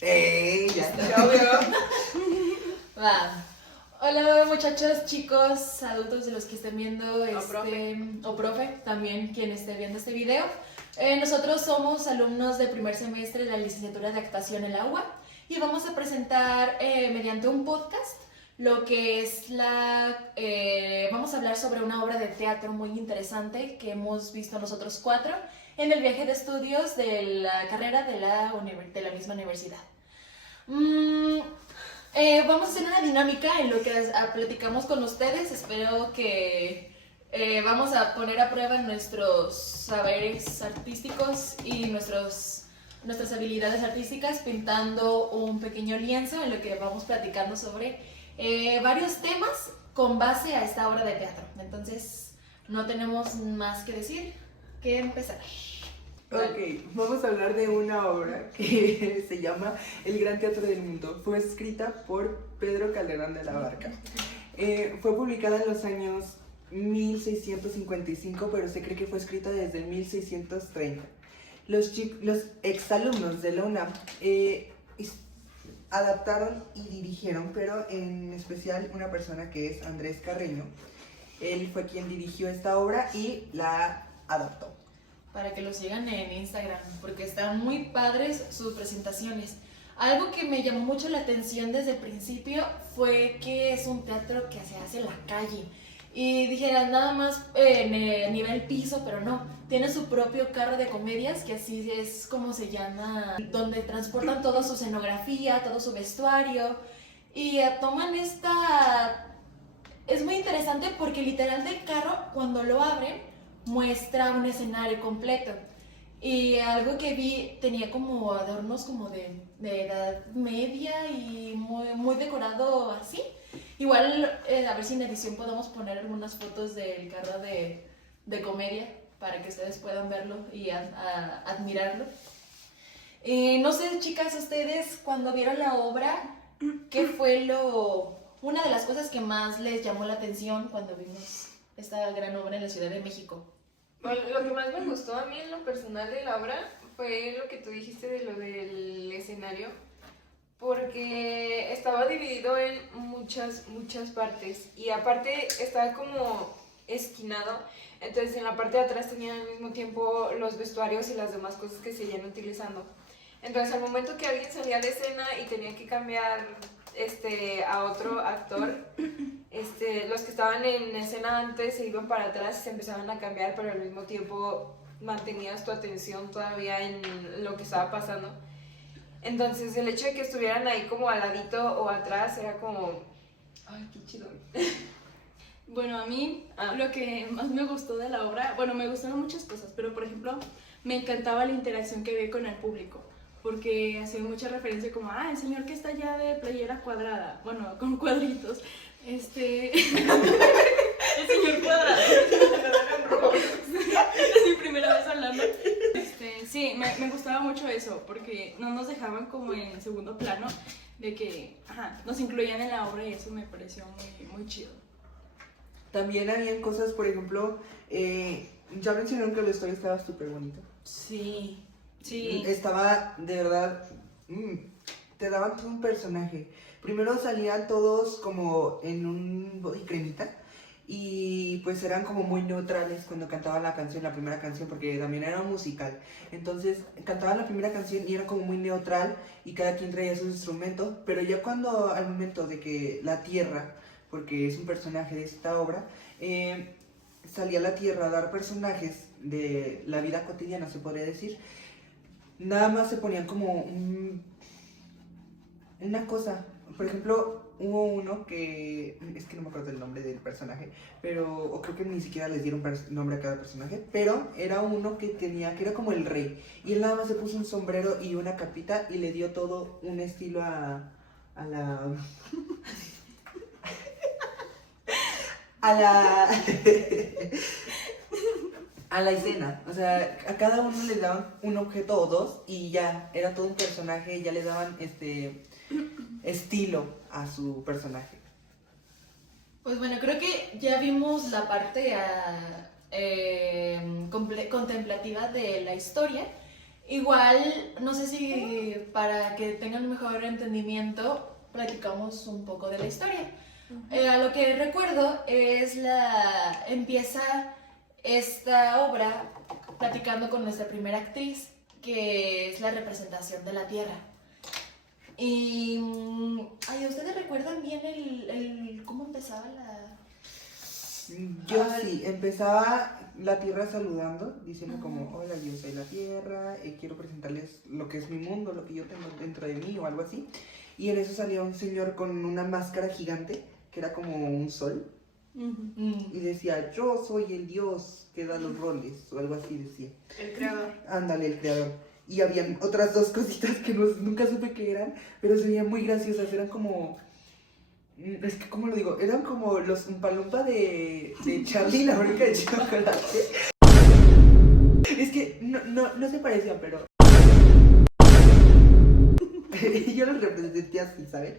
Ya está. está. Obvio. Va. Hola muchachos, chicos, adultos de los que estén viendo o profe, también quien esté viendo este video. Nosotros somos alumnos de primer semestre de la licenciatura de actuación en la UA y vamos a presentar mediante un podcast lo que es vamos a hablar sobre una obra de teatro muy interesante que hemos visto nosotros cuatro en el viaje de estudios de la carrera de la misma universidad. Vamos a hacer una dinámica en lo que platicamos con ustedes. Espero que vamos a poner a prueba nuestros saberes artísticos y nuestras habilidades artísticas pintando un pequeño lienzo en lo que vamos platicando sobre varios temas con base a esta obra de teatro. Entonces, no tenemos más que decir que empezar. Ok, vamos a hablar de una obra que se llama El Gran Teatro del Mundo. Fue escrita por Pedro Calderón de la Barca. Fue publicada en los años 1655, pero se cree que fue escrita desde el 1630. Los exalumnos de la UNAM adaptaron y dirigieron, pero en especial una persona que es Andrés Carreño. Él fue quien dirigió esta obra y la adaptó. Para que lo sigan en Instagram, porque están muy padres sus presentaciones. Algo que me llamó mucho la atención desde el principio fue que es un teatro que se hace en la calle. Y dijeran nada más en el nivel piso, pero no. Tiene su propio carro de comedias, que así es como se llama, donde transportan toda su escenografía, todo su vestuario. Y toman esta... Es muy interesante porque literal del carro, cuando lo abren, muestra un escenario completo. Y algo que vi tenía como adornos como de edad media y muy decorado así. Igual a ver si en edición podemos poner algunas fotos del carro de comedia para que ustedes puedan verlo y admirarlo. No sé, chicas, ustedes cuando vieron la obra, ¿qué fue una de las cosas que más les llamó la atención cuando vimos esta gran obra en la Ciudad de México? Bueno, lo que más me gustó a mí en lo personal de la obra fue lo que tú dijiste de lo del escenario, porque estaba dividido en muchas partes y aparte estaba como esquinado, entonces en la parte de atrás tenían al mismo tiempo los vestuarios y las demás cosas que seguían utilizando. Entonces al momento que alguien salía de escena y tenía que cambiar a otro actor, los que estaban en escena antes se iban para atrás y se empezaban a cambiar, pero al mismo tiempo mantenías tu atención todavía en lo que estaba pasando. Entonces el hecho de que estuvieran ahí como al ladito o atrás era como... ¡Ay, qué chido! Bueno, a mí lo que más me gustó de la obra, bueno, me gustaron muchas cosas, pero por ejemplo, me encantaba la interacción que había con el público, porque hacía mucha referencia como, el señor que está allá de playera cuadrada, bueno, con cuadritos, el señor cuadrado. Es mi primera vez hablando. Sí, me gustaba mucho eso, porque no nos dejaban como en segundo plano, de que nos incluían en la obra y eso me pareció muy chido. También habían cosas, por ejemplo, ya mencionaron que la historia estaba súper bonita. Sí. Estaba, de verdad, te daban todo un personaje. Primero salían todos como en un body cremita y pues eran como muy neutrales cuando cantaban la primera canción, porque también era un musical. Entonces cantaban la primera canción y era como muy neutral y cada quien traía sus instrumentos, pero ya cuando al momento de que la Tierra, porque es un personaje de esta obra, salía la Tierra a dar personajes de la vida cotidiana, se podría decir, nada más se ponían como una cosa. Por ejemplo, hubo uno que, es que no me acuerdo el nombre del personaje, o creo que ni siquiera les dieron nombre a cada personaje, pero era uno que era como el rey, y él nada más se puso un sombrero y una capita y le dio todo un estilo a la... a la escena. O sea, a cada uno le daban un objeto o dos y ya, era todo un personaje y ya le daban estilo a su personaje. Pues bueno, creo que ya vimos la parte contemplativa de la historia Igual, no sé si para que tengan un mejor entendimiento, platicamos un poco de la historia. A lo que recuerdo empieza esta obra platicando con nuestra primera actriz, que es la representación de la Tierra. Y, ¿ustedes recuerdan bien cómo empezaba la...? Yo sí, empezaba la Tierra saludando, diciendo como, hola, yo soy la Tierra, quiero presentarles lo que es mi mundo, lo que yo tengo dentro de mí o algo así. Y en eso salía un señor con una máscara gigante, que era como un sol, y decía, yo soy el dios que da los roles, o algo así decía. El creador. Ándale, el creador. Y habían otras dos cositas que nunca supe qué eran, pero se veían muy graciosas, eran como... Es que, ¿cómo lo digo? Eran como los Umpa Lumpa de Charlie y la fábrica de chocolate. Es que no se parecían, pero... Yo los representé así, ¿sabes?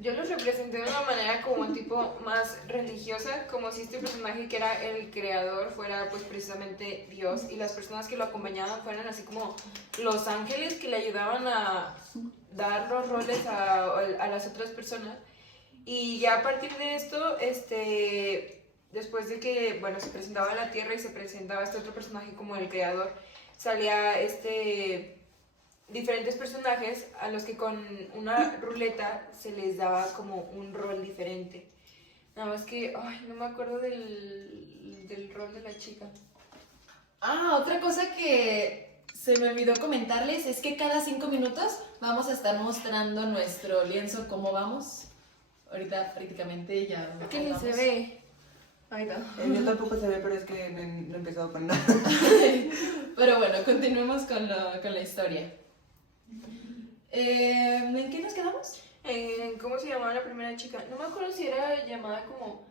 Yo los representé de una manera como tipo más religiosa, como si este personaje que era el creador fuera pues precisamente Dios y las personas que lo acompañaban fueran así como los ángeles que le ayudaban a dar los roles a las otras personas. Y ya a partir de esto, después de que, bueno, se presentaba la Tierra y se presentaba este otro personaje como el creador, salía diferentes personajes a los que con una ruleta se les daba como un rol diferente. Nada más que, no me acuerdo del rol de la chica. Otra cosa que se me olvidó comentarles es que cada 5 minutos vamos a estar mostrando nuestro lienzo, cómo vamos. Ahorita prácticamente ya lo Que ni se ve. Ay, no. Yo tampoco se ve, pero es que no he empezado con nada. Pero bueno, continuemos con la historia. ¿En qué nos quedamos? ¿Cómo se llamaba la primera chica? No me acuerdo si era llamada como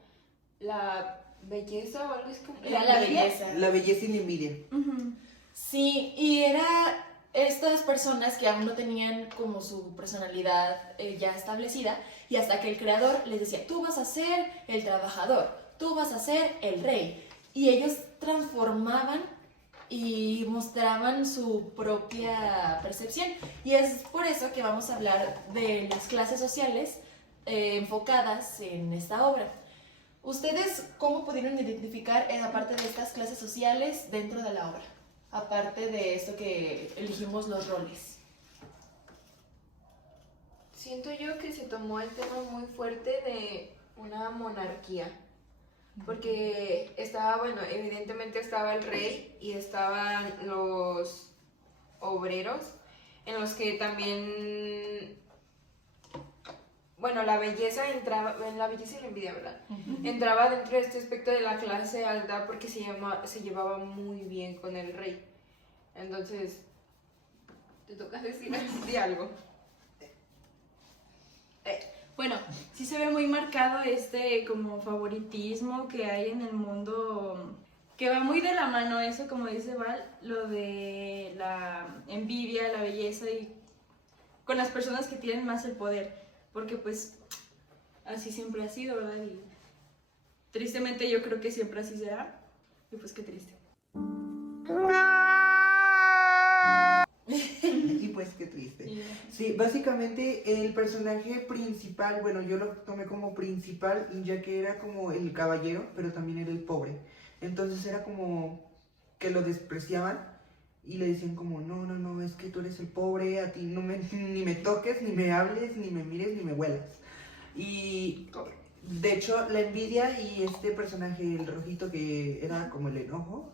la belleza o algo así como... La belleza. La belleza y la envidia. Sí, y era estas personas que aún no tenían como su personalidad ya establecida, y hasta que el creador les decía, tú vas a ser el trabajador, tú vas a ser el rey, y ellos transformaban y mostraban su propia percepción, y es por eso que vamos a hablar de las clases sociales enfocadas en esta obra. ¿Ustedes cómo pudieron identificar esa parte de estas clases sociales dentro de la obra? Aparte de esto que elegimos los roles. Siento yo que se tomó el tema muy fuerte de una monarquía. Porque estaba, bueno, evidentemente estaba el rey y estaban los obreros, en los que también, bueno, la belleza entraba, en la belleza y la envidia, ¿verdad? Entraba dentro de este aspecto de la clase alta porque se llevaba muy bien con el rey. Entonces, te toca decir algo. Bueno, sí se ve muy marcado como favoritismo que hay en el mundo, que va muy de la mano eso, como dice Val, lo de la envidia, la belleza y con las personas que tienen más el poder, porque pues así siempre ha sido, ¿verdad? Y tristemente yo creo que siempre así será, y pues qué triste. Y pues qué triste. Sí, básicamente el personaje principal, bueno, yo lo tomé como principal ya que era como el caballero, pero también era el pobre. Entonces era como que lo despreciaban y le decían como, no, es que tú eres el pobre, a ti ni me toques, ni me hables, ni me mires, ni me huelas. Y de hecho la envidia y este personaje, el rojito que era como el enojo,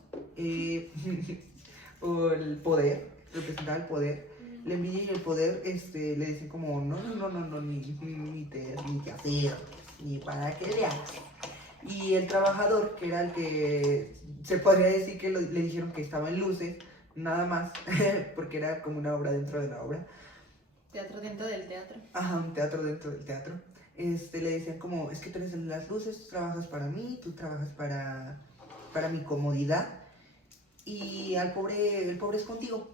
o el poder, representaba el poder. La envidia y el poder le dicen como no, ni te hacer, ni para qué le hagas. Y el trabajador, que era el que se podría decir que le dijeron que estaba en luces, nada más, porque era como una obra dentro de la obra. Teatro dentro del teatro. Ajá, un teatro dentro del teatro. Le decían como, es que tú eres en las luces, tú trabajas para mí, tú trabajas para mi comodidad. Y el pobre es contigo.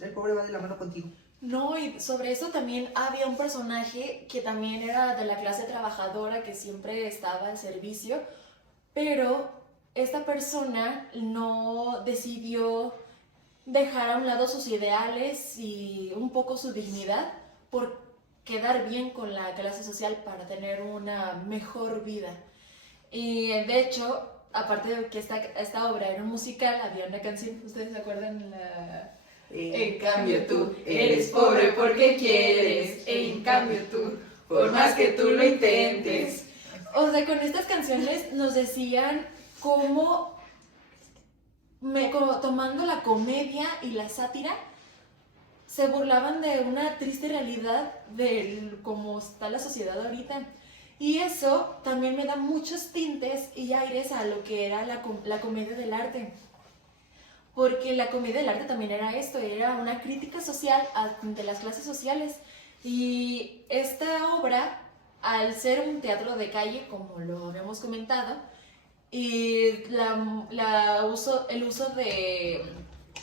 El pobre va de la mano contigo. No, y sobre eso también había un personaje que también era de la clase trabajadora, que siempre estaba al servicio, pero esta persona no decidió dejar a un lado sus ideales y un poco su dignidad por quedar bien con la clase social para tener una mejor vida. Y de hecho, aparte de que esta obra era un musical, había una canción, ¿ustedes se acuerdan? En cambio tú eres pobre porque quieres, en cambio tú, por más que tú lo intentes. O sea, con estas canciones nos decían cómo, como tomando la comedia y la sátira, se burlaban de una triste realidad de cómo está la sociedad ahorita. Y eso también me da muchos tintes y aires a lo que era la comedia del arte. Porque la comedia del arte también era esto, era una crítica social de las clases sociales. Y esta obra, al ser un teatro de calle, como lo habíamos comentado, y el uso de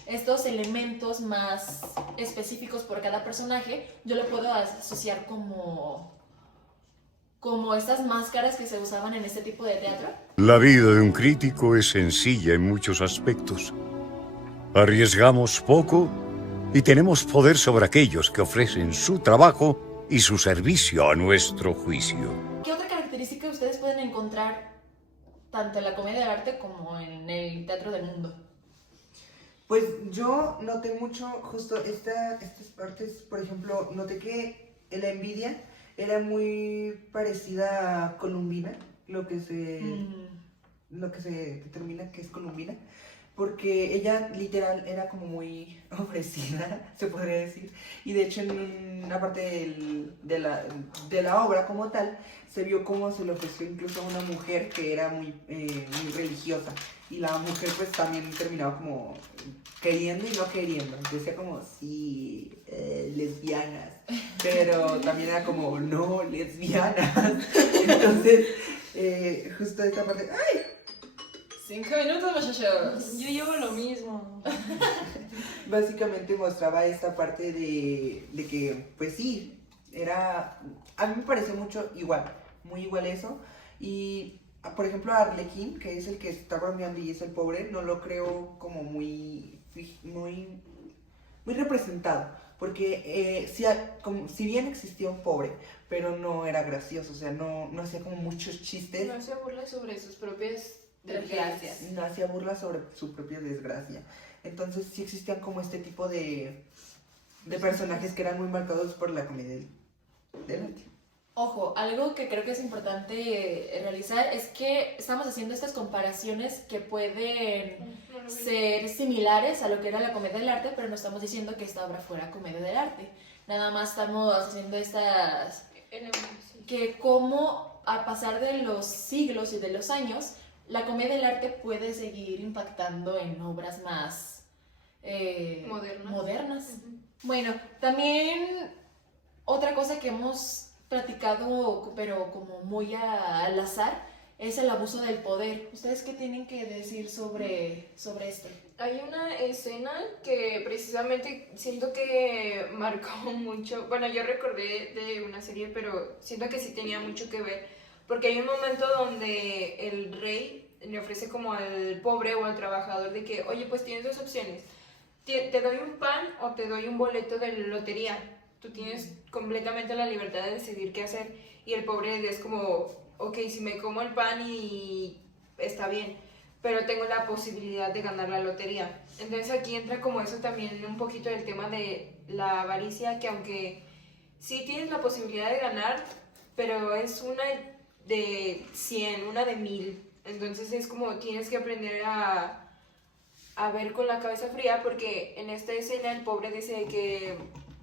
estos elementos más específicos por cada personaje, yo lo puedo asociar como estas máscaras que se usaban en este tipo de teatro. La vida de un crítico es sencilla en muchos aspectos. Arriesgamos poco y tenemos poder sobre aquellos que ofrecen su trabajo y su servicio a nuestro juicio. ¿Qué otra característica ustedes pueden encontrar tanto en la comedia del arte como en el teatro del mundo? Pues yo noté mucho justo estas partes, por ejemplo, noté que la envidia era muy parecida a Columbina, lo que se determina que es Columbina, porque ella literal era como muy ofrecida, se podría decir, y de hecho en una parte de la obra como tal, se vio cómo se le ofreció incluso a una mujer que era muy religiosa, y la mujer pues también terminaba como queriendo y no queriendo, decía como sí, lesbianas, pero también era como no, lesbianas, entonces justo esta parte, ¡ay! 5 minutos, muchachos. Yo llevo lo mismo. Básicamente mostraba esta parte de que, pues sí, a mí me pareció mucho igual, muy igual eso. Y, por ejemplo, a Arlequín, que es el que está bromeando y es el pobre, no lo creo como muy representado. Porque si bien existía un pobre, pero no era gracioso, o sea, no hacía como muchos chistes. No se burla sobre sus propias desgracias. No hacía burla sobre su propia desgracia. Entonces sí existían como este tipo de personajes que eran muy marcados por la comedia del arte. Ojo, algo que creo que es importante realizar es que estamos haciendo estas comparaciones que pueden ser similares a lo que era la comedia del arte, pero no estamos diciendo que esta obra fuera comedia del arte. Nada más estamos haciendo que como a pasar de los siglos y de los años, la comedia del arte puede seguir impactando en obras más modernas. Uh-huh. Bueno, también otra cosa que hemos platicado, pero como muy al azar, es el abuso del poder. ¿Ustedes qué tienen que decir sobre esto? Hay una escena que precisamente siento que marcó mucho. Bueno, yo recordé de una serie, pero siento que sí tenía mucho que ver. Porque hay un momento donde el rey le ofrece como al pobre o al trabajador de que, oye, pues tienes dos opciones. Te doy un pan o te doy un boleto de lotería. Tú tienes completamente la libertad de decidir qué hacer. Y el pobre es como, ok, si me como el pan y está bien, pero tengo la posibilidad de ganar la lotería. Entonces aquí entra como eso también un poquito del tema de la avaricia, que aunque sí tienes la posibilidad de ganar, pero es una de 100, una de 1000. Entonces es como tienes que aprender a ver con la cabeza fría, porque en esta escena el pobre dice que,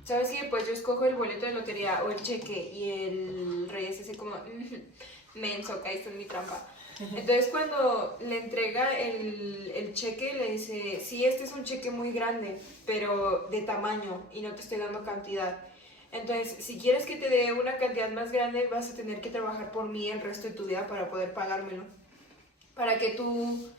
¿sabes qué? Pues yo escojo el boleto de lotería o el cheque, y el rey es así como, menso, caíste en mi trampa. Entonces cuando le entrega el cheque, le dice, sí, este es un cheque muy grande, pero de tamaño, y no te estoy dando cantidad. Entonces, si quieres que te dé una cantidad más grande, vas a tener que trabajar por mí el resto de tu vida para poder pagármelo. Para que tú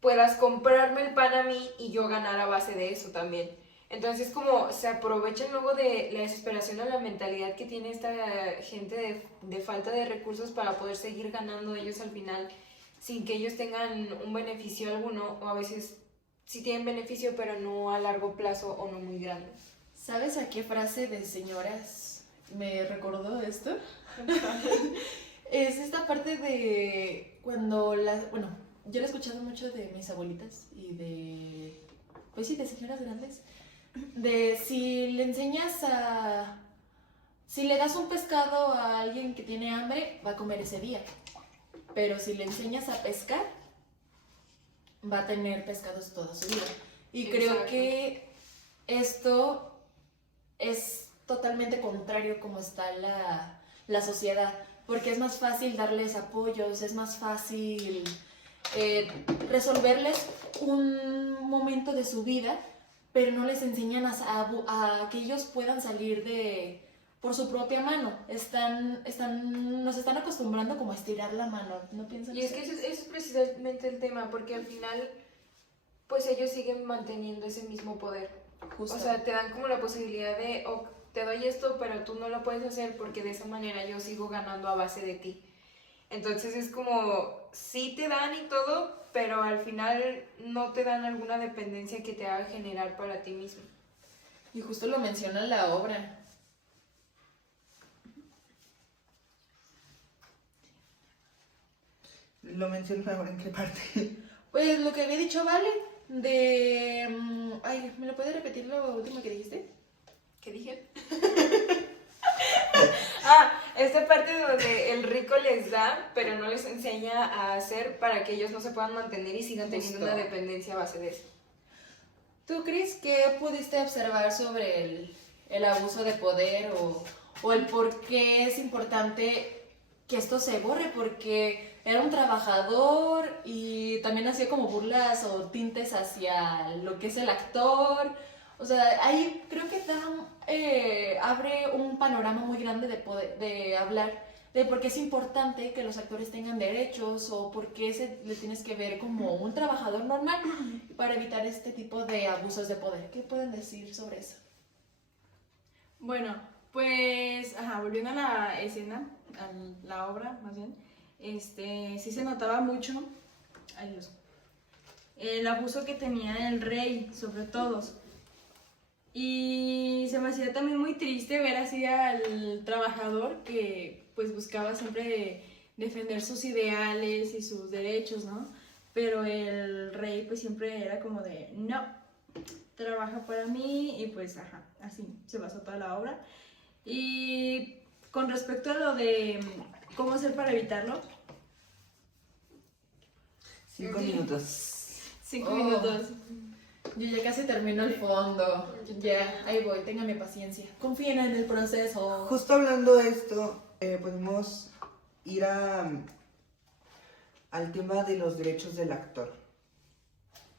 puedas comprarme el pan a mí y yo ganar a base de eso también. Entonces, como se aprovechan luego de la desesperación o la mentalidad que tiene esta gente de falta de recursos para poder seguir ganando ellos al final sin que ellos tengan un beneficio alguno, o a veces sí tienen beneficio, pero no a largo plazo o no muy grande. ¿Sabes a qué frase de señoras me recordó esto? Es esta parte de cuando bueno, yo lo he escuchado mucho de mis abuelitas y pues sí, de señoras grandes, de si le enseñas si le das un pescado a alguien que tiene hambre, va a comer ese día, pero si le enseñas a pescar, va a tener pescados toda su vida. Y creo Exacto. que esto es totalmente contrario como está la sociedad, porque es más fácil darles apoyos, es más fácil resolverles un momento de su vida, pero no les enseñan a que ellos puedan salir por su propia mano. Nos están acostumbrando como a estirar la mano, ¿no piensan? Y es que eso es precisamente el tema, porque al final, pues ellos siguen manteniendo ese mismo poder. Justo. O sea, te dan como la posibilidad de, oh, te doy esto, pero tú no lo puedes hacer porque de esa manera yo sigo ganando a base de ti. Entonces es como, sí te dan y todo, pero al final no te dan alguna dependencia que te haga generar para ti mismo. Y justo lo menciona en la obra. ¿Lo menciono ahora en qué parte? Pues lo que había dicho Vale, ay, ¿me lo puedes repetir lo último que dijiste? ¿Qué dije? Esta parte donde el rico les da, pero no les enseña a hacer para que ellos no se puedan mantener y sigan teniendo Justo. una dependencia a base de eso. ¿Tú, Cris, qué pudiste observar sobre el abuso de poder o el por qué es importante que esto se borre? Porque era un trabajador y también hacía como burlas o tintes hacia lo que es el actor. O sea, ahí creo que abre un panorama muy grande de hablar de por qué es importante que los actores tengan derechos o por qué le tienes que ver como un trabajador normal para evitar este tipo de abusos de poder. ¿Qué pueden decir sobre eso? Bueno, pues, volviendo a la escena, a la obra más bien, sí se notaba mucho el abuso que tenía el rey sobre todos. Y se me hacía también muy triste ver así al trabajador que pues buscaba siempre defender sus ideales y sus derechos, ¿no? Pero el rey pues siempre era como de, no, trabaja para mí y pues así se basó toda la obra. Y con respecto a lo de cómo hacer para evitarlo, 5 minutos. 5 Oh. minutos. Yo ya casi termino el fondo. Ya, ahí voy, téngame paciencia. Confíen en el proceso. Justo hablando de esto, podemos ir al tema de los derechos del actor,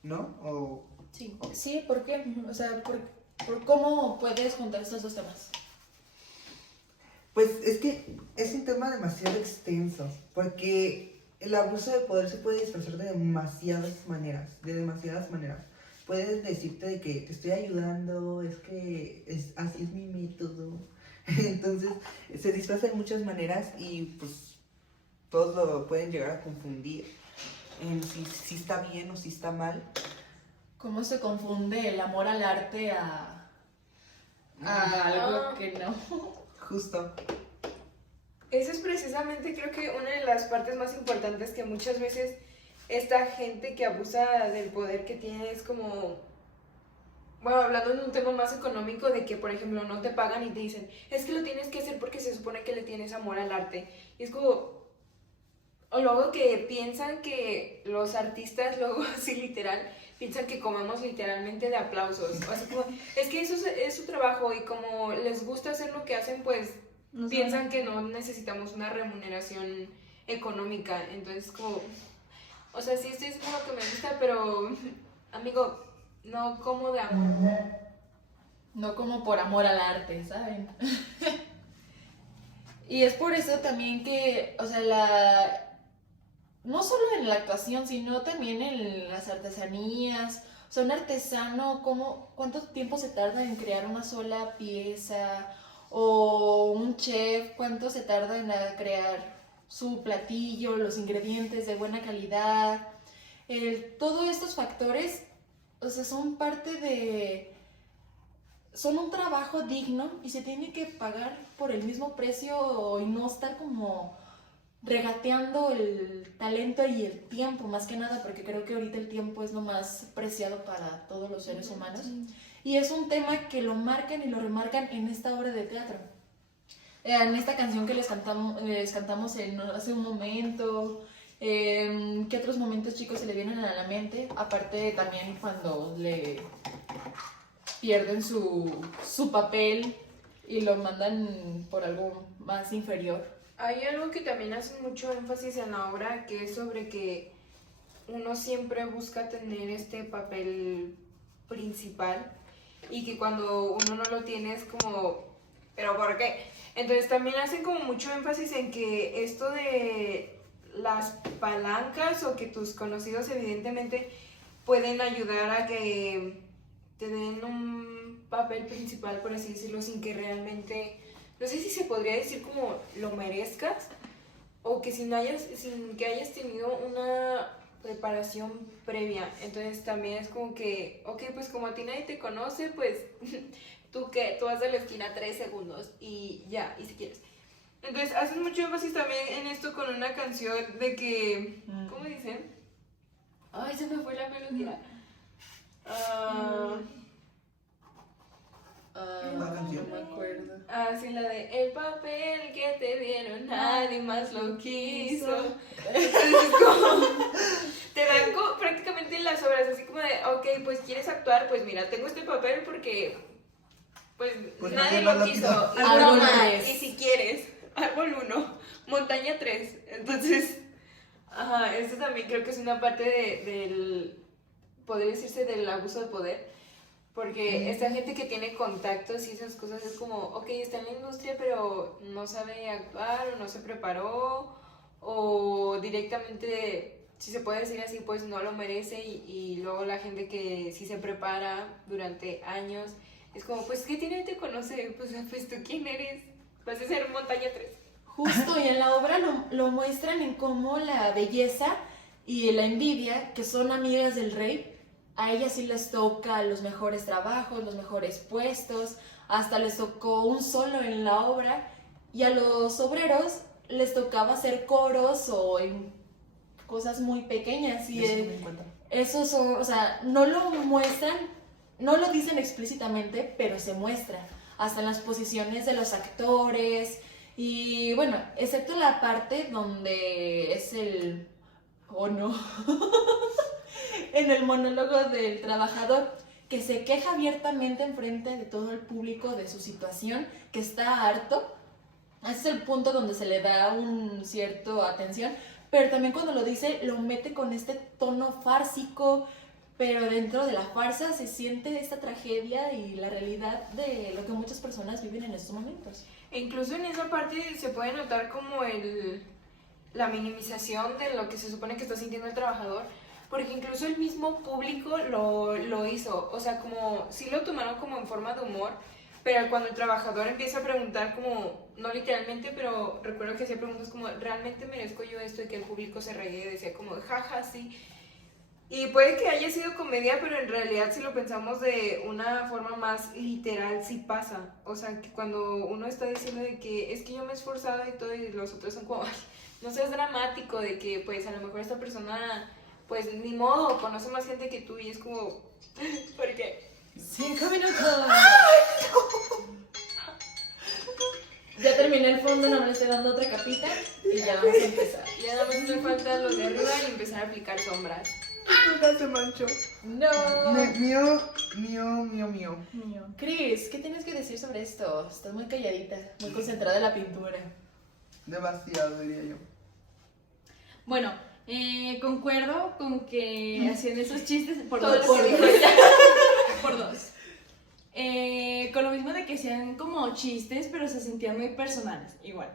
¿no? Sí, ¿por qué? O sea, ¿por cómo puedes juntar estos dos temas? Pues es que es un tema demasiado extenso, porque el abuso de poder se puede disfrazar de demasiadas maneras, Puedes decirte de que te estoy ayudando, es que así es mi método. Entonces, se disfraza de muchas maneras y pues todos lo pueden llegar a confundir en si está bien o si está mal. ¿Cómo se confunde el amor al arte a algo que no? Justo. Eso es precisamente, creo que una de las partes más importantes que muchas veces esta gente que abusa del poder que tiene es como, bueno, hablando en un tema más económico, de que, por ejemplo, no te pagan y te dicen, es que lo tienes que hacer porque se supone que le tienes amor al arte. Y es como, o luego que piensan que los artistas, luego así literal, piensan que comemos literalmente de aplausos. O sea, como, es que eso es su trabajo y como les gusta hacer lo que hacen, pues No sé. piensan que no necesitamos una remuneración económica. Entonces, como, o sea, sí estoy haciendo lo que me gusta, pero, amigo, no como de amor. No como por amor al arte, ¿saben? Y es por eso también que, o sea, no solo en la actuación, sino también en las artesanías. O sea, un artesano, ¿cuánto tiempo se tarda en crear una sola pieza? O un chef, ¿cuánto se tarda en crear su platillo, los ingredientes de buena calidad? Todos estos factores, o sea, son parte de... Son un trabajo digno y se tiene que pagar por el mismo precio y no estar como regateando el talento y el tiempo, más que nada, porque creo que ahorita el tiempo es lo más preciado para todos los seres humanos. Y es un tema que lo marcan y lo remarcan en esta obra de teatro. En esta canción que les cantamos hace un momento, ¿qué otros momentos, chicos, se le vienen a la mente? Aparte también cuando le pierden su papel y lo mandan por algo más inferior. Hay algo que también hace mucho énfasis en la obra, que es sobre que uno siempre busca tener este papel principal y que cuando uno no lo tiene es como, ¿pero por qué? Entonces también hacen como mucho énfasis en que esto de las palancas o que tus conocidos evidentemente pueden ayudar a que te den un papel principal, por así decirlo, sin que realmente, no sé si se podría decir como lo merezcas, o que sin que hayas tenido una preparación previa. Entonces también es como que, ok, pues como a ti nadie te conoce, pues tú vas a la esquina 3 segundos y ya, y si quieres. Entonces hacen mucho énfasis también en esto con una canción de que, ¿cómo dicen? Ay, se me fue la melodía. ¿La canción? No me acuerdo. Sí, la de el papel que te dieron nadie más lo quiso. Entonces es como, te dan prácticamente las obras así como de, ok, pues quieres actuar, pues mira, tengo este papel porque pues nadie lo quiso. Árbol Toma, 3. y si quieres, árbol 1, montaña 3. Entonces, esto también creo que es una parte del, podría decirse, del abuso de poder. Porque esta gente que tiene contactos y esas cosas es como, ok, está en la industria, pero no sabe actuar o no se preparó o directamente, si se puede decir así, pues no lo merece y luego la gente que sí se prepara durante años es como, pues, ¿qué tiene? Te conoce, pues tú quién eres, vas a ser montaña 3. Justo, y en la obra lo muestran en cómo la belleza y la envidia, que son amigas del rey, a ellas sí les toca los mejores trabajos, los mejores puestos, hasta les tocó un solo en la obra, y a los obreros les tocaba hacer coros o en cosas muy pequeñas, y eso son, o sea, no lo muestran, no lo dicen explícitamente, pero se muestra, hasta en las posiciones de los actores, y bueno, excepto la parte donde es el... ¿o no? En el monólogo del trabajador, que se queja abiertamente enfrente de todo el público de su situación, que está harto. Ese es el punto donde se le da un cierto atención, pero también cuando lo dice, lo mete con este tono fársico, pero dentro de la farsa se siente esta tragedia y la realidad de lo que muchas personas viven en estos momentos. E incluso en esa parte se puede notar como la minimización de lo que se supone que está sintiendo el trabajador, porque incluso el mismo público lo hizo, o sea, como sí lo tomaron como en forma de humor, pero cuando el trabajador empieza a preguntar como, no literalmente, pero recuerdo que hacía preguntas como, ¿realmente merezco yo esto? Y que el público se reía y decía como, jaja, sí. Y puede que haya sido comedia, pero en realidad si lo pensamos de una forma más literal, sí pasa. O sea, que cuando uno está diciendo de que es que yo me he esforzado y todo, y los otros son como, ay, no seas dramático, de que pues a lo mejor esta persona... pues ni modo, conoce más gente que tú y es como, ¿por qué? 5 minutos. Ya terminé el fondo, no le estoy dando otra capita y ya vamos a empezar. Ya nada más me falta lo de arriba y empezar a aplicar sombras. Nunca se manchó. No. Mío. Cris, ¿qué tienes que decir sobre esto? Estás muy calladita, muy concentrada en la pintura. Demasiado, diría yo. Bueno, concuerdo con que hacían esos chistes por Todo dos. lo que dijo ella. Por dos. Con lo mismo de que hacían como chistes, pero se sentían muy personales, igual.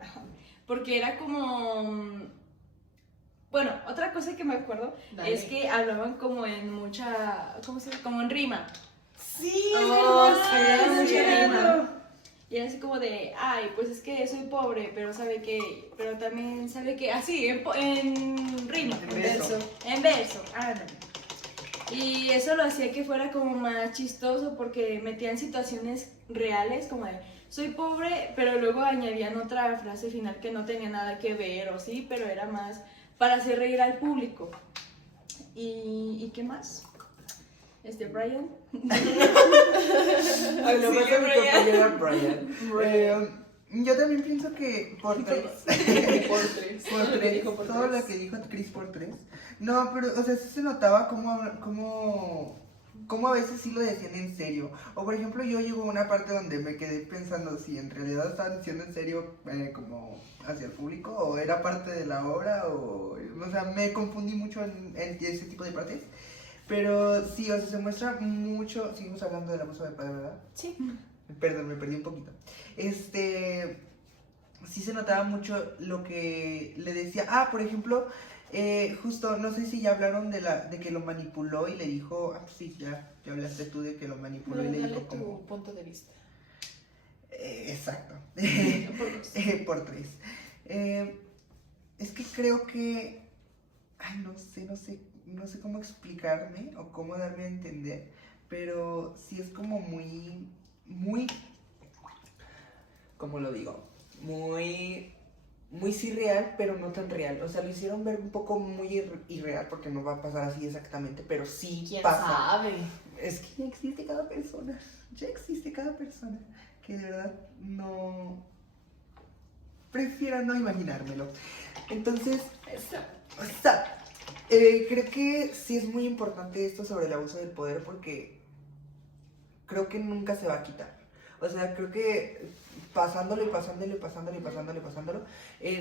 Porque era como... Bueno, otra cosa que me acuerdo Dale. es que hablaban como en mucha... ¿Cómo se llama? Como en rima. Sí, Hablaban mucho sí, en rima. Y era así como de, ay, pues es que soy pobre, pero sabe que... Pero también sabe que... Así, en rima. En verso. En verso, ándale. Y eso lo hacía que fuera como más chistoso porque metían situaciones reales como de soy pobre, pero luego añadían otra frase final que no tenía nada que ver o sí, pero era más para hacer reír al público. ¿Y qué más? Brian. Ay, lo Sí, pasa a mi Brian. compañera Brian. Yo también pienso que por 3. Por tres. Por Lo que 3. dijo por Todo tres. lo que dijo Chris por 3. No, pero, o sea, sí se notaba cómo a veces sí lo decían en serio. O por ejemplo, yo llego a una parte donde me quedé pensando si en realidad estaban diciendo en serio como hacia el público o era parte de la obra o sea, me confundí mucho en ese tipo de partes. Pero sí, o sea, se muestra mucho, seguimos hablando del abuso de padre, ¿verdad? Sí. Perdón, me perdí un poquito. Sí se notaba mucho lo que le decía. Ah, por ejemplo, justo, no sé si ya hablaron de que lo manipuló y le dijo, pues sí, ya hablaste tú de que lo manipuló y le Dale dijo tu como... punto de vista. Exacto. Por dos. Por 3. Es que creo que, ay, no sé cómo explicarme o cómo darme a entender, pero sí es como muy, ¿cómo lo digo? Muy sí real, pero no tan real. O sea, lo hicieron ver un poco muy irreal porque no va a pasar así exactamente, pero sí ¿Quién pasa. sabe? Es que ya existe cada persona. Ya existe cada persona. Que de verdad no... Prefiero no imaginármelo. Entonces, creo que sí es muy importante esto sobre el abuso del poder porque creo que nunca se va a quitar. O sea, creo que pasándolo,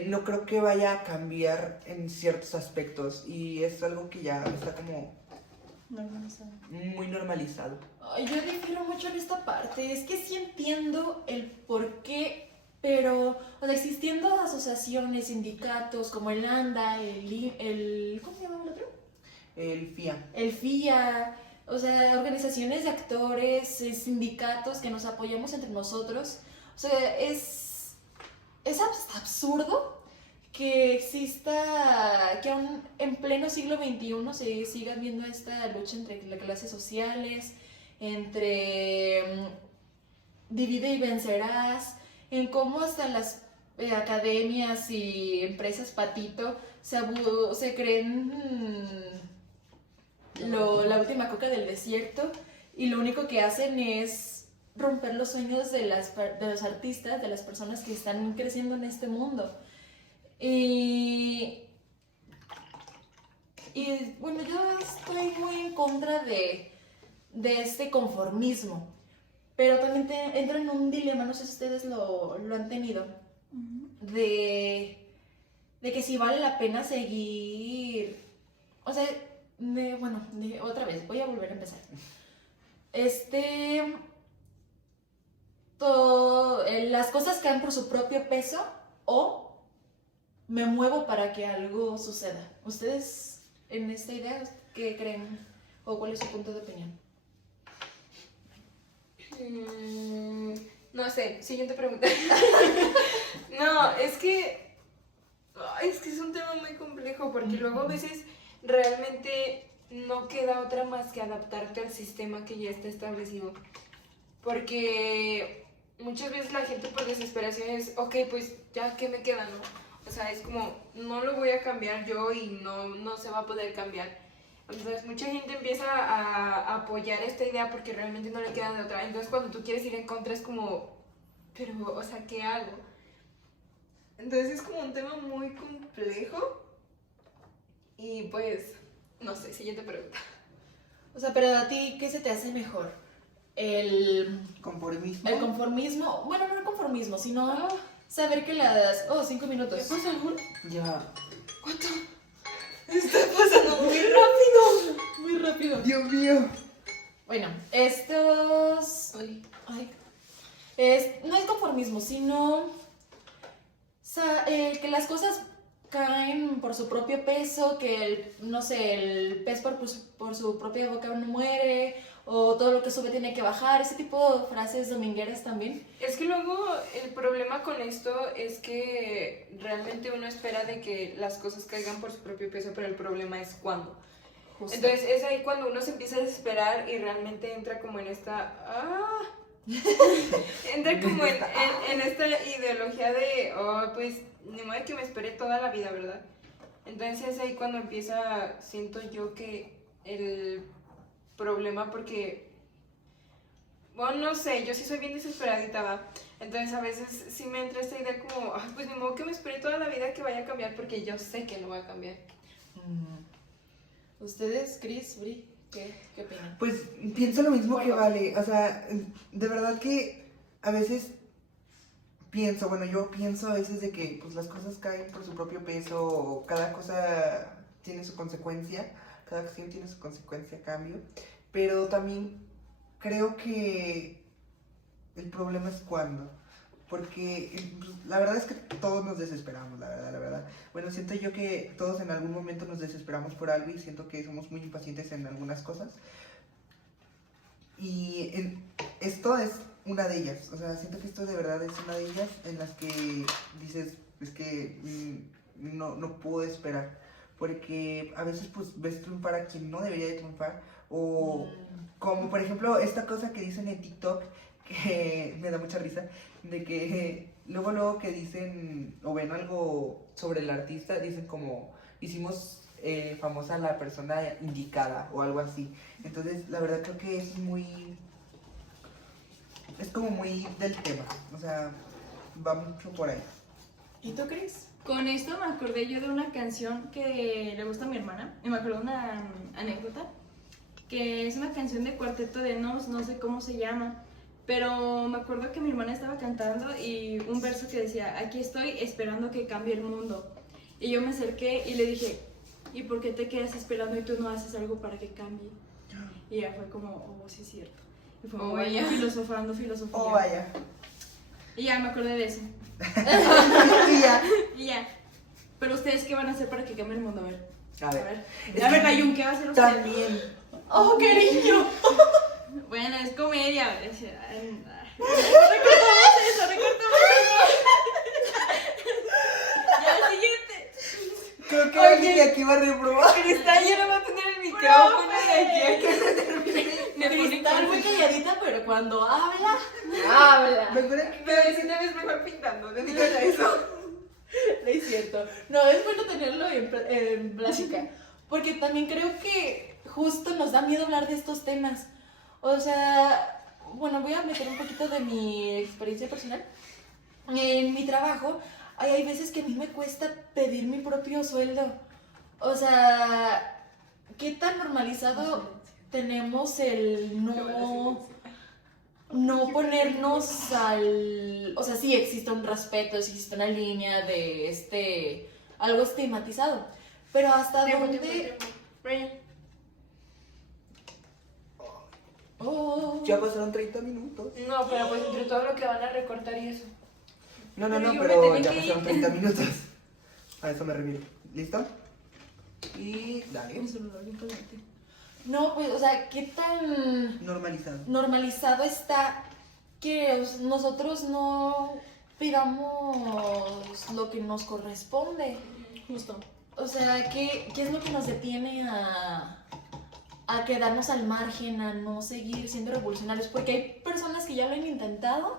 no creo que vaya a cambiar en ciertos aspectos y es algo que ya está como muy normalizado. Ay, yo difiero mucho en esta parte. Es que sí entiendo el por qué, pero, o sea, existiendo asociaciones, sindicatos como el ANDA, ¿cómo se llama el otro? El FIA. El FIA, o sea, organizaciones de actores, sindicatos que nos apoyamos entre nosotros. O sea, es absurdo que exista, que aún en pleno siglo XXI se siga viendo esta lucha entre las clases sociales, entre divide y vencerás, en cómo hasta las academias y empresas patito se creen la última coca del desierto y lo único que hacen es romper los sueños de los artistas, de las personas que están creciendo en este mundo. Y bueno, yo estoy muy en contra de este conformismo, pero también entro en un dilema, no sé si ustedes lo han tenido, de que si vale la pena seguir, o sea, otra vez, voy a volver a empezar. Las cosas caen por su propio peso o me muevo para que algo suceda. ¿Ustedes en esta idea qué creen o cuál es su punto de opinión? No sé, siguiente pregunta. No, es que es un tema muy complejo porque luego a veces realmente no queda otra más que adaptarte al sistema que ya está establecido. Porque muchas veces la gente por desesperación es, ok, pues ya, ¿qué me queda, no? O sea, es como, no lo voy a cambiar yo y no se va a poder cambiar. Entonces mucha gente empieza a apoyar esta idea porque realmente no le queda de otra. Entonces cuando tú quieres ir en contra es como, pero, o sea, ¿qué hago? Entonces es como un tema muy complejo. Y pues, no sé, siguiente pregunta. O sea, pero a ti, ¿qué se te hace mejor? ¿El conformismo? Bueno, no el conformismo, sino saber que las... 5 minutos. ¿Qué pasa, amor? Ya. ¿Cuánto? Está pasando muy rápido. Muy rápido. Dios mío. Bueno, estos... no es conformismo, sino que las cosas caen por su propio peso, que el pez por su propia boca no muere, o todo lo que sube tiene que bajar, ese tipo de frases domingueras también. Es que luego el problema con esto es que realmente uno espera de que las cosas caigan por su propio peso, pero el problema es cuándo. Justo. Entonces es ahí cuando uno se empieza a desesperar y realmente entra como en esta... entra como en esta ideología de, oh, pues, ni modo que me espere toda la vida, ¿verdad? Entonces es ahí cuando empieza, siento yo que el problema, porque, bueno, no sé, yo sí soy bien desesperadita, ¿va? Entonces a veces sí me entra esta idea como, ay, pues ni modo que me espere toda la vida que vaya a cambiar, porque yo sé que no va a cambiar. ¿Ustedes, Chris, Bri, qué opinan? Pues pienso lo mismo que Bueno. Vale, o sea, de verdad que a veces pienso, bueno, yo pienso a veces de que pues las cosas caen por su propio peso, o cada cosa tiene su consecuencia, cada acción tiene su consecuencia a cambio, pero también creo que el problema es cuándo, porque pues, la verdad es que todos nos desesperamos, la verdad. Bueno, siento yo que todos en algún momento nos desesperamos por algo y siento que somos muy impacientes en algunas cosas. Y esto es una de ellas, o sea, siento que esto de verdad es una de ellas en las que dices, es que no puedo esperar, porque a veces pues ves triunfar a quien no debería de triunfar, o como por ejemplo esta cosa que dicen en TikTok, que me da mucha risa, de que luego que dicen, o ven algo sobre el artista, dicen como, hicimos famosa a la persona indicada, o algo así. Entonces, la verdad creo que es como muy del tema, o sea, va mucho por ahí. ¿Y tú, Chris? Con esto me acordé yo de una canción que le gusta a mi hermana, y me acuerdo de una anécdota, que es una canción de Cuarteto de Nos, no sé cómo se llama, pero me acuerdo que mi hermana estaba cantando y un verso que decía, aquí estoy esperando que cambie el mundo. Y yo me acerqué y le dije, ¿y por qué te quedas esperando y tú no haces algo para que cambie? Y ella fue como, oh, sí es cierto. Y fue Oh, bueno, vaya. filosofando. Oh, vaya. Y ya me acordé de eso. Y ya. Y ya. Pero ustedes, ¿qué van a hacer para que cambie el mundo? A ver. A ver. Es A ver, que Nayun, ¿qué va a hacer usted? también. ¡Oh, cariño! Bueno, es comedia. Recortamos eso. Ya, siguiente. Creo que Oye. alguien de aquí va a reprobar. Cristal ya no va a tener el micrófono de aquí a que se termine. Me pone Cristal muy calladita, pero cuando habla... Habla. Mejor Pero si te ves mejor pintando, dedícate a eso. No es cierto. No, es bueno tenerlo en plática. Porque también creo que justo nos da miedo hablar de estos temas. O sea, bueno, voy a meter un poquito de mi experiencia personal. En mi trabajo, hay veces que a mí me cuesta pedir mi propio sueldo. O sea, ¿qué tan normalizado tenemos el no ponernos al... O sea, sí existe un respeto, sí existe una línea de algo estigmatizado, pero hasta dónde... Oh. ya pasaron 30 minutos. No, pero pues entre todo lo que van a recortar y eso. No, Pero yo me pero tenía ya que pasaron ir. 30 minutos. A eso me refiero. ¿Listo? Y dale. Mi celular bien caliente. No, pues, o sea, ¿qué tan Normalizado. normalizado está que nosotros no pidamos lo que nos corresponde? Justo. O sea, ¿qué es lo que nos detiene a quedarnos al margen, a no seguir siendo revolucionarios? Porque hay personas que ya lo han intentado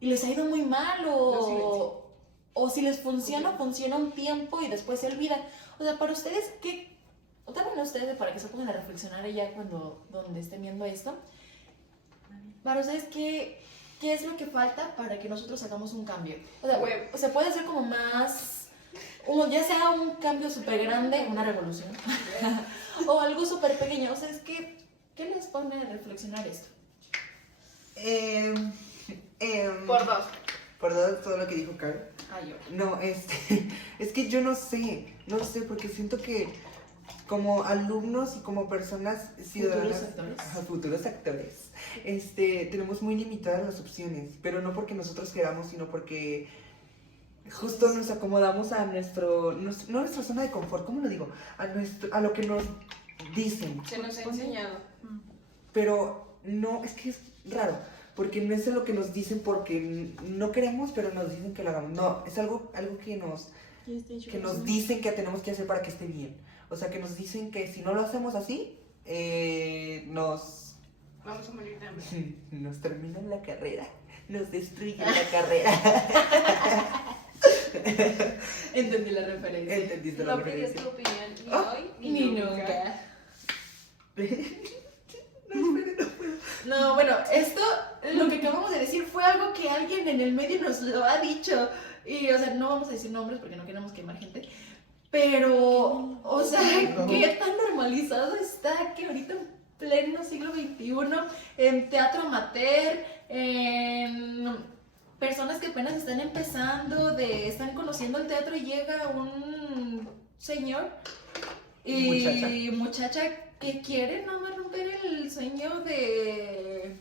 y les ha ido muy mal, o si les funciona un tiempo y después se olvida. O sea, para ustedes, también a ustedes, para que se pongan a reflexionar ya donde estén viendo esto, para ustedes, ¿qué es lo que falta para que nosotros hagamos un cambio? O sea, puede ser como más, ya sea un cambio súper grande, una revolución, o algo súper pequeño. O sea, ¿qué les pone a reflexionar esto? Por dos. Por todo lo que dijo Caro. Ay, yo. No, es que yo no sé, porque siento que como alumnos y como personas ciudadanas, Futuros actores. tenemos muy limitadas las opciones, pero no porque nosotros queramos, sino porque justo nos acomodamos a no nuestra zona de confort, ¿cómo lo digo? A lo que nos dicen. Se nos ha enseñado. Pero no, es que es raro, porque no es lo que nos dicen porque no queremos, pero nos dicen que lo hagamos. No, es algo que nos que nos dicen que tenemos que hacer para que esté bien. O sea, que nos dicen que si no lo hacemos así, Vamos a morir de hambre. nos terminan la carrera, nos destruyen la carrera. Entendí la referencia. ¿Entendiste la No pides referencia? tu opinión ni Ah, hoy Ni ni nunca. No, espere, no puedo. No, bueno, esto, lo que acabamos de decir fue algo que alguien en el medio nos lo ha dicho. Y, o sea, no vamos a decir nombres porque no queremos quemar gente. Pero, o sea, qué tan normalizado está que ahorita en pleno siglo XXI, en teatro amateur, en personas que apenas están empezando, están conociendo el teatro y llega un señor y muchacha que quiere nada más romper el sueño de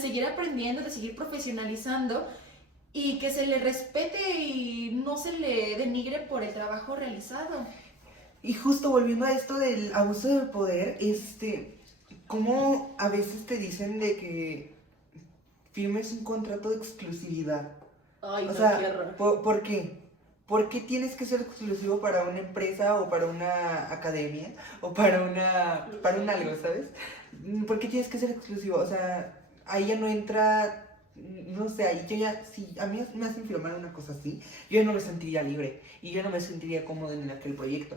seguir aprendiendo, de seguir profesionalizando y que se le respete y no se le denigre por el trabajo realizado. Y justo volviendo a esto del abuso de poder, ¿cómo a veces te dicen de que firmes un contrato de exclusividad? Ay, O no, sea, qué horror. ¿por qué? ¿Por qué tienes que ser exclusivo para una empresa o para una academia o para un algo, ¿sabes? ¿Por qué tienes que ser exclusivo? O sea, ahí ya no entra, no sé, ahí yo ya, si a mí me hacen firmar una cosa así, yo ya no me sentiría libre y yo no me sentiría cómodo en aquel proyecto.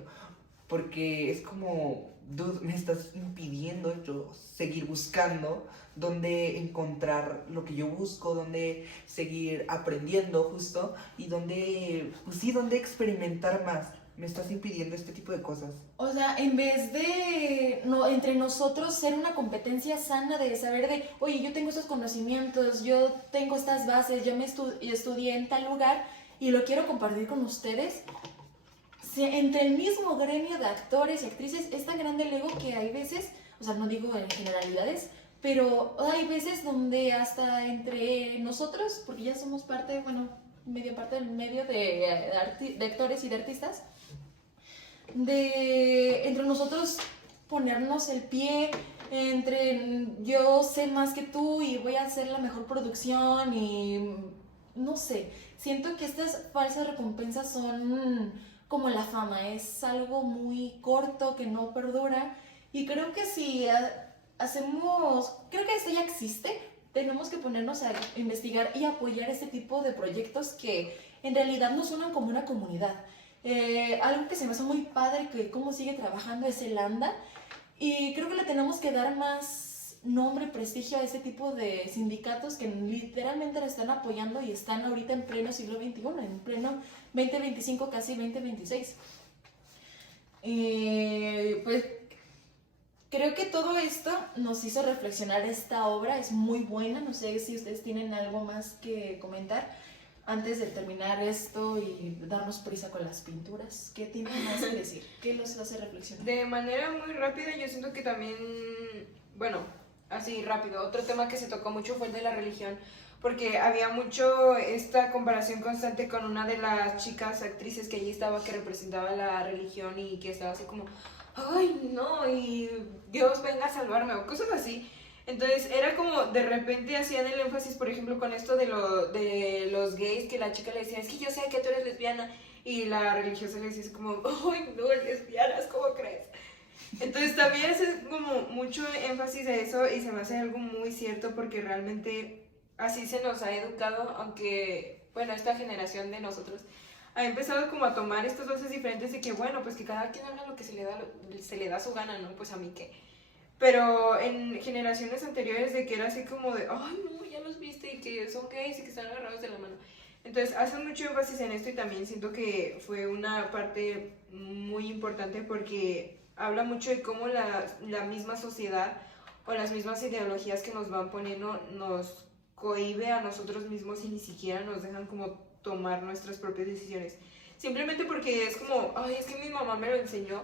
Porque es como, dude, me estás impidiendo yo seguir buscando dónde encontrar lo que yo busco, dónde seguir aprendiendo justo y dónde, pues sí, dónde experimentar más. Me estás impidiendo este tipo de cosas. O sea, en vez de entre nosotros ser una competencia sana de saber de, oye, yo tengo estos conocimientos, yo tengo estas bases, yo me estudié en tal lugar y lo quiero compartir con ustedes. Entre el mismo gremio de actores y actrices es tan grande el ego que hay veces, o sea, no digo en generalidades, pero hay veces donde hasta entre nosotros, porque ya somos parte, bueno, medio parte del medio de actores y de artistas, entre nosotros ponernos el pie, entre yo sé más que tú y voy a hacer la mejor producción y no sé, siento que estas falsas recompensas son como la fama, es algo muy corto que no perdura y creo que si creo que esto ya existe, tenemos que ponernos a investigar y apoyar este tipo de proyectos que en realidad nos unan como una comunidad. Algo que se me hace muy padre que cómo sigue trabajando es el ANDA y creo que le tenemos que dar más nombre y prestigio a este tipo de sindicatos que literalmente lo están apoyando y están ahorita en pleno siglo XXI, en pleno 2025, casi 2026. Pues creo que todo esto nos hizo reflexionar. Esta obra es muy buena, no sé si ustedes tienen algo más que comentar antes de terminar esto y darnos prisa con las pinturas. ¿Qué tienen más que decir? ¿Qué los hace reflexionar? De manera muy rápida, yo siento que también, bueno, así rápido, otro tema que se tocó mucho fue el de la religión, porque había mucho esta comparación constante con una de las chicas actrices que allí estaba, que representaba la religión y que estaba así como, ay no, y Dios venga a salvarme, o cosas así. Entonces era como, de repente hacían el énfasis, por ejemplo, con esto de los gays, que la chica le decía, es que yo sé que tú eres lesbiana, y la religiosa le decía como, ay no, lesbianas, ¿cómo crees? Entonces también hace como mucho énfasis a eso y se me hace algo muy cierto porque realmente así se nos ha educado, aunque, bueno, esta generación de nosotros ha empezado como a tomar estas voces diferentes de que, bueno, pues que cada quien haga lo que se le da su gana, ¿no? Pues a mí qué. Pero en generaciones anteriores de que era así como de, ay no, ya los viste y que son gays y que están agarrados de la mano. Entonces hacen mucho énfasis en esto y también siento que fue una parte muy importante porque habla mucho de cómo la misma sociedad o las mismas ideologías que nos van poniendo nos cohíbe a nosotros mismos y ni siquiera nos dejan como tomar nuestras propias decisiones. Simplemente porque es como, ay, es que mi mamá me lo enseñó,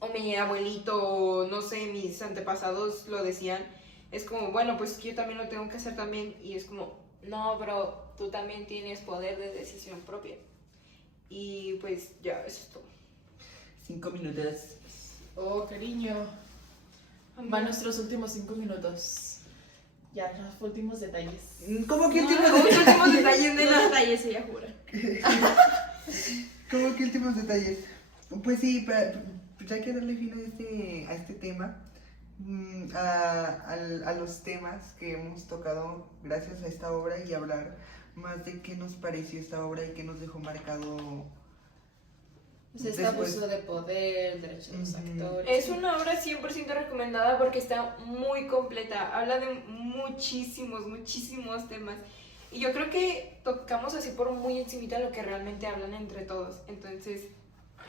o mi abuelito, o no sé, mis antepasados lo decían. Es como, bueno, pues yo también lo tengo que hacer también. Y es como, no, bro, tú también tienes poder de decisión propia. Y pues ya, eso es todo. 5 minutos. Oh, cariño. Van nuestros últimos 5 minutos. Ya, los últimos detalles. ¿Cómo que Muchos últimos detalles de De la... los detalles, ella jura. Como que últimos detalles. Pues sí, ya hay que darle fin a este tema, a los temas que hemos tocado gracias a esta obra y hablar más de qué nos pareció esta obra y qué nos dejó marcado. Pues este Después. abuso de poder, derechos de los actores. Es una obra 100% recomendada porque está muy completa, habla de muchísimos temas y yo creo que tocamos así por muy encimita lo que realmente hablan entre todos, entonces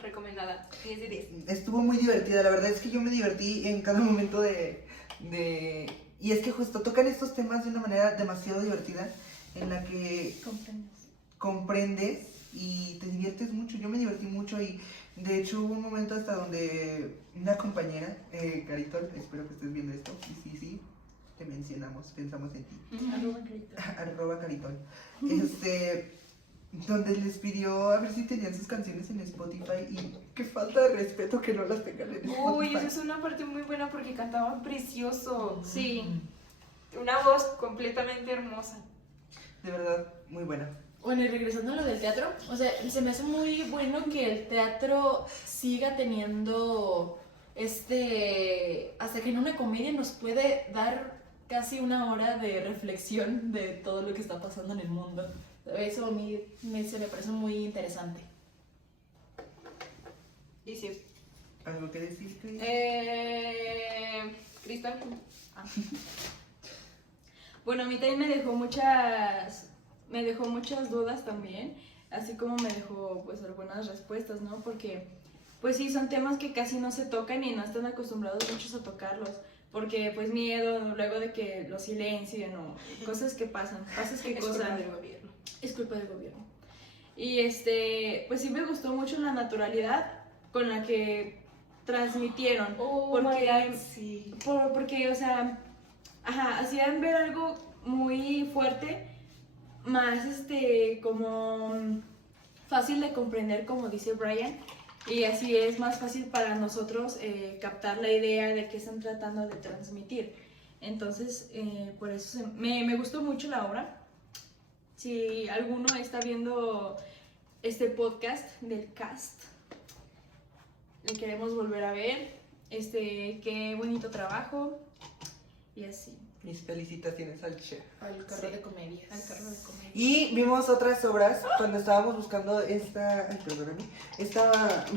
recomendada, 10 de 10. Estuvo muy divertida, la verdad es que yo me divertí en cada momento y es que justo tocan estos temas de una manera demasiado divertida en la que comprendes y te diviertes mucho. Yo me divertí mucho y de hecho hubo un momento hasta donde una compañera, Caritol, espero que estés viendo esto, sí, te mencionamos, pensamos en ti, @Caritol, donde les pidió a ver si tenían sus canciones en Spotify y qué falta de respeto que no las tengan en Spotify. Uy, esa es una parte muy buena porque cantaban precioso, Sí. una voz completamente hermosa. De verdad, muy buena. Bueno, y regresando a lo del teatro, o sea, se me hace muy bueno que el teatro siga teniendo hasta que en una comedia nos puede dar casi una hora de reflexión de todo lo que está pasando en el mundo. Eso a mí se me parece muy interesante. Y sí. ¿Algo que decir, Cris? Cristal. Bueno, a mí también me dejó muchas dudas también, así como me dejó pues algunas respuestas, ¿no? Porque pues sí, son temas que casi no se tocan y no están acostumbrados muchos a tocarlos, porque pues miedo, luego de que lo silencien o cosas que pasan, Es culpa del gobierno. Es culpa del gobierno. Y pues sí me gustó mucho la naturalidad con la que transmitieron, porque sí. porque, o sea, hacían ver algo muy fuerte, más como fácil de comprender, como dice Brian, y así es más fácil para nosotros captar la idea de qué están tratando de transmitir. Entonces, por eso me gustó mucho la obra. Si alguno está viendo este podcast del cast, le queremos volver a ver, qué bonito trabajo, y así. Mis felicitaciones al chef. Al carro de comedias. Al carro de comedia. Y vimos otras obras cuando estábamos buscando esta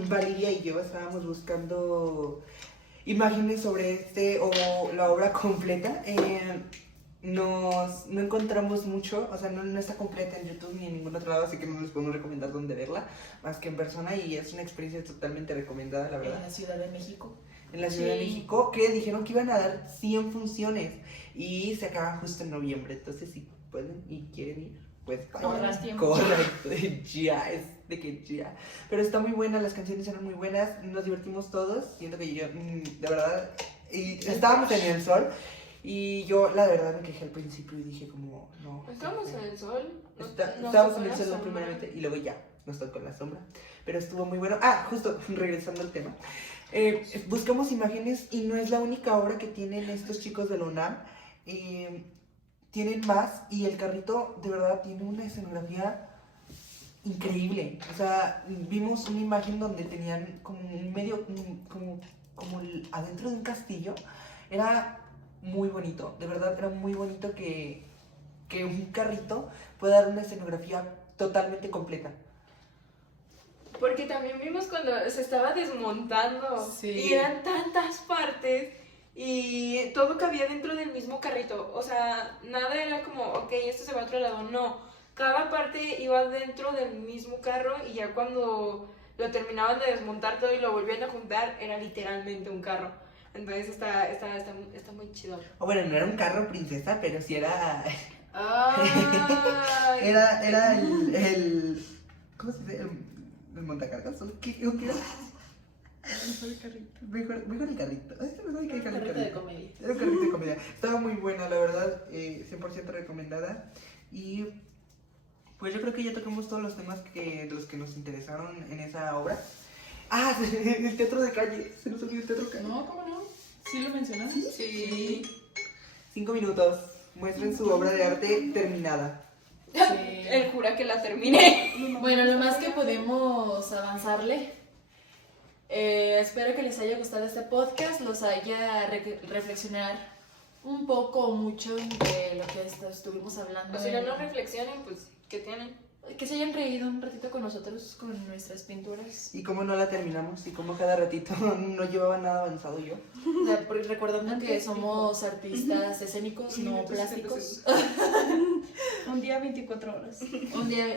Valeria y yo estábamos buscando imágenes sobre o la obra completa. No encontramos mucho, o sea, no está completa en YouTube ni en ningún otro lado, así que no les podemos recomendar dónde verla, más que en persona, y es una experiencia totalmente recomendada, la verdad. En la Ciudad de México. En la Ciudad de México, que dijeron que iban a dar 100 funciones y se acaban justo en noviembre, entonces si pueden y quieren ir, pues Corran tiempo. correcto, ya, es de que ya. Pero está muy buena, las canciones eran muy buenas, nos divertimos todos, siento que yo, de verdad, y estábamos en el sol. Y yo, la verdad, me quejé al principio y dije como, no. Estábamos en el sol. Estábamos en el sol primeramente y luego ya, nos tocó la sombra. Pero estuvo muy bueno. Ah, justo, regresando al tema. Buscamos imágenes y no es la única obra que tienen estos chicos de la UNAM. Tienen más y el carrito de verdad tiene una escenografía increíble. O sea, vimos una imagen donde tenían como un medio, como adentro de un castillo. Era muy bonito, de verdad era muy bonito que un carrito pueda dar una escenografía totalmente completa. Porque también vimos cuando se estaba desmontando Sí. y eran tantas partes y todo cabía dentro del mismo carrito. O sea, nada era como, ok, esto se va a otro lado. No, cada parte iba dentro del mismo carro y ya cuando lo terminaban de desmontar todo y lo volvían a juntar, era literalmente un carro. Entonces está muy chido. O bueno, no era un carro princesa, pero sí era... Ay. Era el ¿cómo se dice? El montacargas. ¿Qué era? Mejor el carrito. Mejor el carrito. Mejor que el Carrito de comedia. Era un carrito de comedia. Estaba muy buena, la verdad. 100% recomendada. Y pues yo creo que ya tocamos todos los temas de los que nos interesaron en esa obra. Ah, el teatro de calle. Se nos olvidó el teatro de calle. No, ¿cómo no? ¿Sí lo mencionaste? Sí. 5 minutos. Muestren su obra de arte terminada. Sí. Él jura que la terminé. Bueno, lo más más que pudimos avanzarle. Espero que les haya gustado este podcast, los haya reflexionar un poco o mucho de lo que estuvimos hablando. O si no reflexionen, pues, ¿qué tienen? Que se hayan reído un ratito con nosotros, con nuestras pinturas. ¿Y cómo no la terminamos? ¿Y cómo cada ratito no llevaba nada avanzado yo? Recordando que somos artistas escénicos, no plásticos. Un día 24 horas. Un día.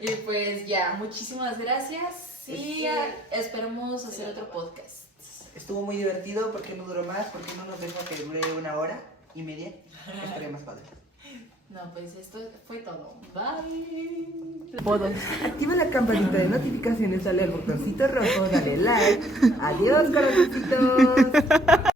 Y pues ya, muchísimas gracias. Y esperamos hacer otro podcast. Estuvo muy divertido. ¿Por qué no duró más? ¿Por qué no nos deja que dure 1 hora y media? Estaría más padre. No, pues esto fue todo. Bye. Activa la campanita de notificaciones, dale al botoncito rojo, dale like. Adiós, corazoncitos.